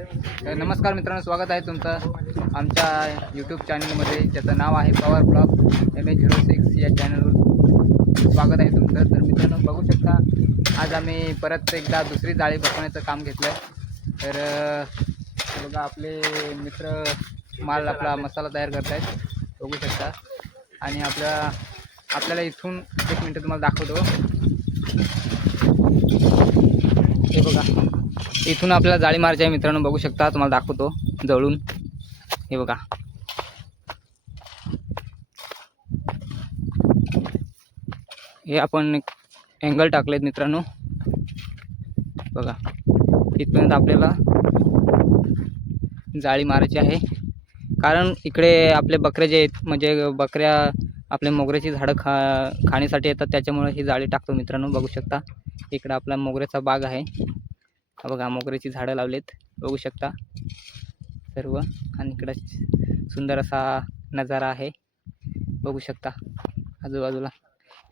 तर नमस्कार मित्रांनो, स्वागत आहे तुमचं आमच्या यूट्यूब चॅनलमध्ये, ज्याचं नाव आहे पॉवर ब्लॉग MH06 या चॅनलवर स्वागत आहे तुमचं. तर मित्रांनो बघू शकता, आज आम्ही परत एकदा दुसरी जाळी बसवण्याचं काम घेतलं आहे. तर बघा, आपले मित्र माल आपला मसाला तयार करत आहेत, बघू शकता. आणि आपल्याला इथून एक मिनटं तुम्हाला दाखवतो. हे बघा, इथून आपल्याला जाळी मारायची आहे मित्रांनो, बघू शकता. तुम्हाला दाखवतो जवळून. हे बघा, हे आपण अँगल टाकलेत मित्रांनो. बघा, इथपर्यंत आपल्याला जाळी मारायची आहे. कारण इकडे आपले बकरे जे आहेत, म्हणजे बकऱ्या आपल्या मोगऱ्याची झाडं खाण्यासाठी येतात, त्याच्यामुळे ही जाळी टाकतो मित्रांनो. बघू शकता, इकडं आपला मोगऱ्याचा बाग आहे. बघा, मोगऱ्याची झाडं लावलेत, बघू शकता सर्व. आणि इकडं सुंदर असा नजारा आहे, बघू शकता आजूबाजूला.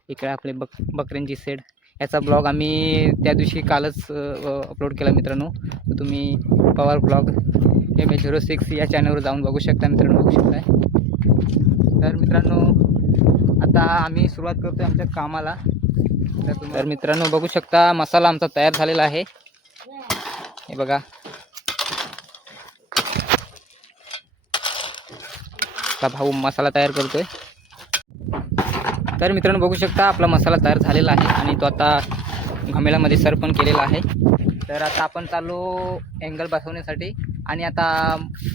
इकडे आपले बकऱ्यांची शेड. याचा ब्लॉग आम्ही त्या दिवशी कालच अपलोड केला मित्रांनो. तर तुम्ही पॉवर ब्लॉग MH06 या चॅनलवर जाऊन बघू शकता मित्रांनो, बघू शकताय. तर मित्रांनो, आता आम्ही सुरुवात करतोय आमच्या कामाला. तर मित्रांनो बघू शकता, मसाला आमचा तयार झालेला आहे. हे बघा, आपला भाऊ मसाला तयार करतोय. तर मित्रांनो बघू शकता, आपला मसाला तयार झालेला आहे आणि तो आता घमेल्यामध्ये सर्व पण केलेला आहे. तर आता आपण चाललो अँगल बसवण्यासाठी. आणि आता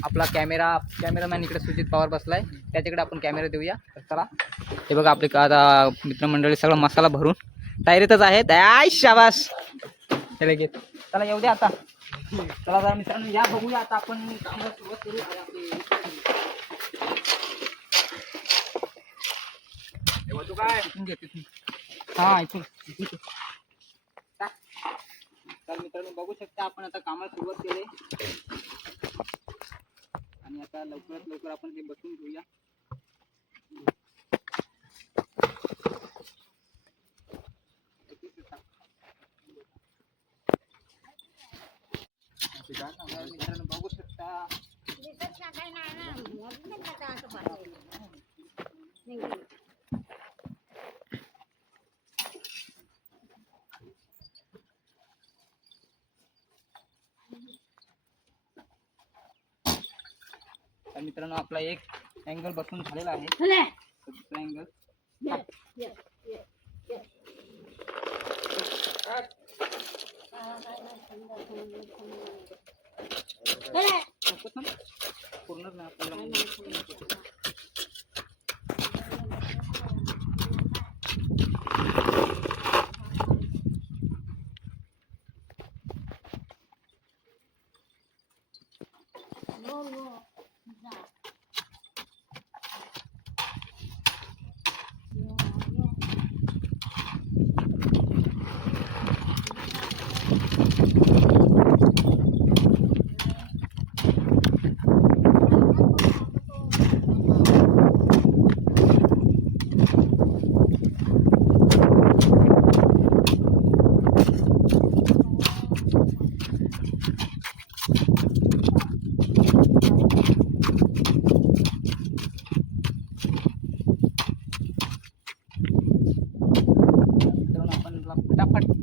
आपला कॅमेरामॅन इकडे सुजित पवार बसलाय, त्याच्याकडे आपण कॅमेरा देऊया. तर चला. हे बघा, आपले आता मित्रमंडळी सगळं मसाला भरून तयारीतच आहेत. शाबास, चला घेत, चला येऊ द्या आता. चला जरा मित्रांनो, या बघूया आता आपण कामाला सुरुवात करू. काय हा, इथून. तर मित्रांनो बघू शकता, आपण आता कामाला सुरुवात केली आणि आता लवकरात लवकर आपण हे बसवून घेऊया. मित्रांनो बघू शकता, तर मित्रांनो आपला एक अँगल बसून झालेला आहे. दुसरा अँगल पूर्ण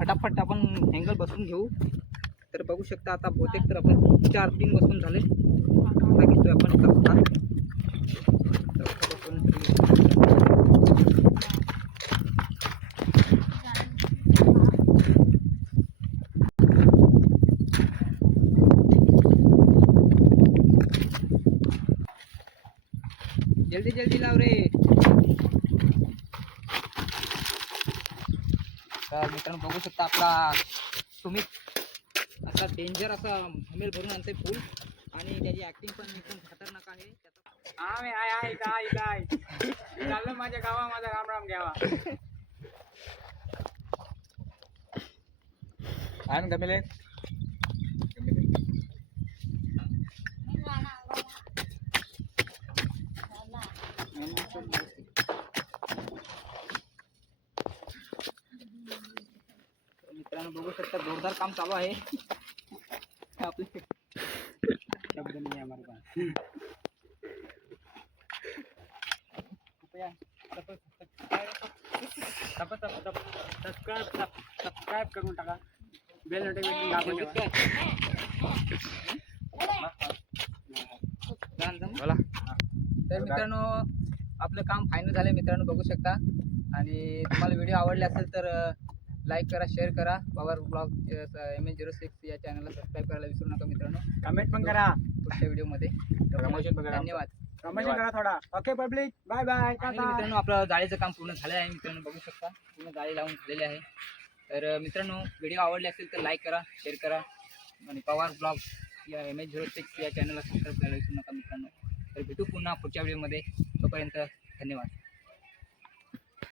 फटाफट आपण अँगल बसून घेऊ. तर बघू शकता, आता बहुतेक तर आपण 4-3 बसून झाले. आता घेतोय आपण चौथा. जल्दी जल्दी लाव रे. तर मित्रांनो बघू शकता, आपला तुम्ही असा डेंजर असा घमेल भरून आणते फुल. आणि त्याची ऍक्टिंग पण एकदम खतरनाक आहे. हा मी आहे काय चाललं माझ्या गावा, माझा राम राम घ्यावा. आहे ना घमेल. मित्रांनो बघू शकता, जोरदार काम चालू आहे आपले. सबस्क्राईब करून टाका. बेल नोटिफिकेशन दाबून ठेवा. बोला. तर मित्रांनो आपलं काम फायनल झालं मित्रांनो, बघू शकता. आणि तुम्हाला व्हिडिओ आवडले असेल तर लाईक करा, शेअर करा. पॉवर ब्लॉग MH06 या चॅनलला सबस्क्राईब करायला विसरू नका मित्रांनो. कमेंट पण करा पुढच्या व्हिडिओमध्ये. धन्यवाद. प्रमोशन करा थोडा. Okay public, bye bye. आणि मित्रांनो आपलं जाळीचं काम पूर्ण झालं आहे मित्रांनो, बघू शकता. पूर्ण जाळी लावून झालेली आहे. तर मित्रांनो व्हिडिओ आवडले असेल तर लाईक करा, शेअर करा. आणि पॉवर ब्लॉग या MH06 या चॅनलला सबस्क्राईब करायला विसरू नका मित्रांनो. तर भेटू पुन्हा पुढच्या व्हिडिओमध्ये. तोपर्यंत धन्यवाद.